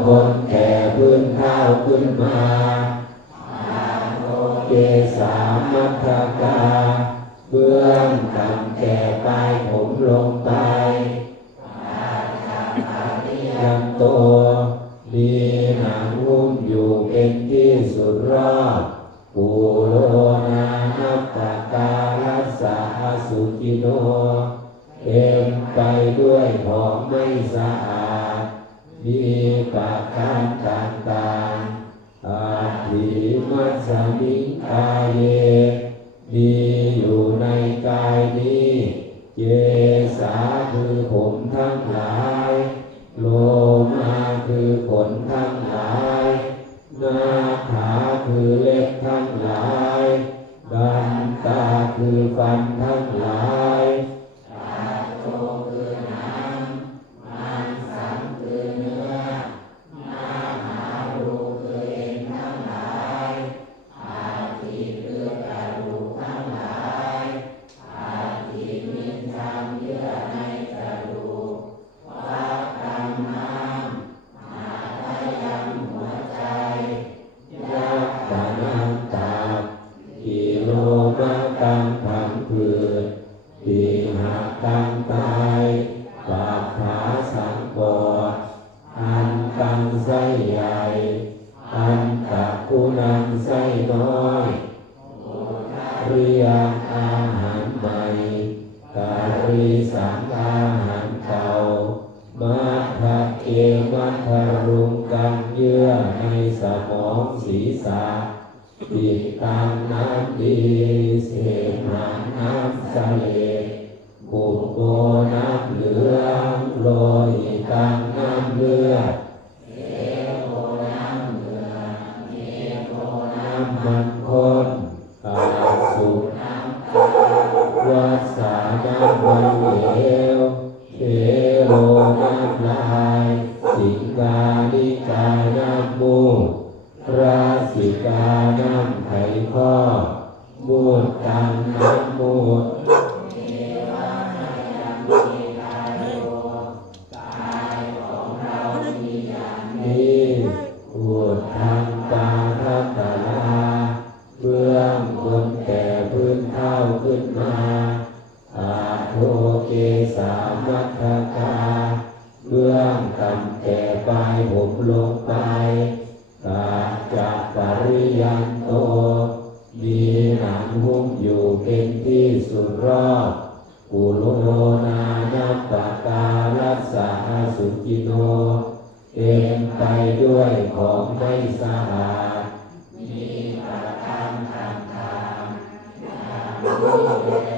คนแก่พื้นเท้าขึ้นมาอาโอเกสามัทกาเบื้องต่ำแก่ปลายผมลงไปอาคาียังโตมีหนังหุ้มอยู่เป็นที่สุดรอบปูโลนานัปปะกาลัสสะอสุจิโนเต็มไปด้วยของไม่สะอาด มีปากการต่างอาทิมัสมิงกายเย ปีหาตังตายปากขาสังปอดอันตังไสใหญ่ อันตะกุนังไส้น้อยเรียงอาหารใหม่กาลีสังอาหารเก่ามาทะเกมัทะรุงกังเยื่อในสมองศีรษะปีตังน้ำดีเสมหาน้ำสะเลบุโบน้ำเหลืองโลหิตังน้ำเลือด ราสิกาน้ำไขข้อมูดตังน้ำมูดนี้อูดทางตาทัตตาเบื้องบนแก่พื้นเท้าขึ้นมาอาทเกสามัทธกาเบื้องต่ำแก่ปลายผมลงไป เป็นที่สุดรอบปุโรนานัปปะกาลัสสะอสุจิโนเต็มไปด้วยของไม่สะอาดมีประการต่างๆ